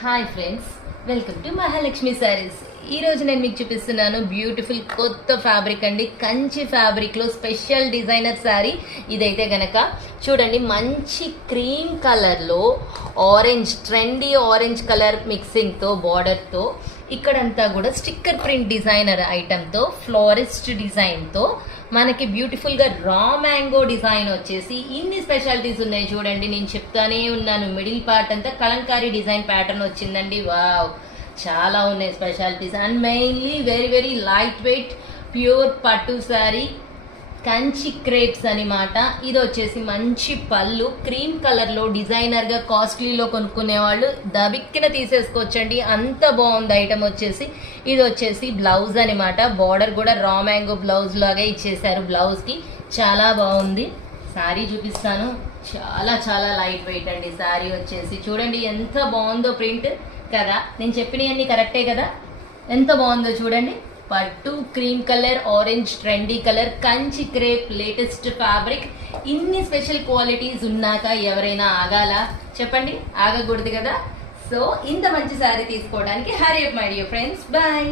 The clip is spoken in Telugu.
Hi friends, welcome to Mahalakshmi saris. ఈ రోజు నేను మీకు చూపిస్తున్నాను బ్యూటిఫుల్ కొత్త ఫ్యాబ్రిక్ అండి. కంచి ఫ్యాబ్రిక్ లో స్పెషల్ డిజైనర్ శారీ. ఇదైతే గనక చూడండి, మంచి క్రీమ్ కలర్ లో orange, trendy orange colour mixing తో బార్డర్ తో ఇక్కడంతా కూడా స్టిక్కర్ ప్రింట్ డిజైనర్ ఐటమ్ తో ఫ్లోరిస్ట్ డిజైన్ తో మనకి బ్యూటిఫుల్ గా రా మ్యాంగో డిజైన్ వచ్చేసి ఇన్ని స్పెషాలిటీస్ ఉన్నాయి చూడండి. నేను చెప్తానే ఉన్నాను, మిడిల్ పార్ట్ అంతా కలంకారీ డిజైన్ ప్యాటర్న్ వచ్చిందండి. వావ్, చాలా ఉన్నాయి specialities. And mainly very very light weight pure పట్టు శారీ, కంచి క్రేప్స్ అనమాట. ఇది వచ్చేసి మంచి పళ్ళు, క్రీమ్ కలర్ లో డిజైనర్ గా కాస్ట్లీలో కొనుక్కునే వాళ్ళు దబిక్కిన తీసేసుకోవచ్చండి, అంత బాగుంది ఐటమ్ వచ్చేసి. ఇది వచ్చేసి బ్లౌజ్ అనమాట. బార్డర్ కూడా రా మ్యాంగో బ్లౌజ్ లాగా ఇచ్చేసారు. బ్లౌజ్ కి చాలా బాగుంది. శారీ చూపిస్తాను. చాలా చాలా లైట్ వెయిట్ అండి శారీ వచ్చేసి. చూడండి ఎంత బాగుందో ప్రింట్ కదా. నేను చెప్పినవన్నీ కరెక్టే కదా. ఎంత బాగుందో చూడండి. పట్టు, cream colour, orange trendy colour, Kanchi crepe latest fabric. ఇన్ని స్పెషల్ క్వాలిటీస్ ఉన్నాక ఎవరైనా ఆగాలా చెప్పండి? ఆగకూడదు కదా. సో ఇంత మంచి శారీ తీసుకోవడానికి hurry up my dear friends. Bye.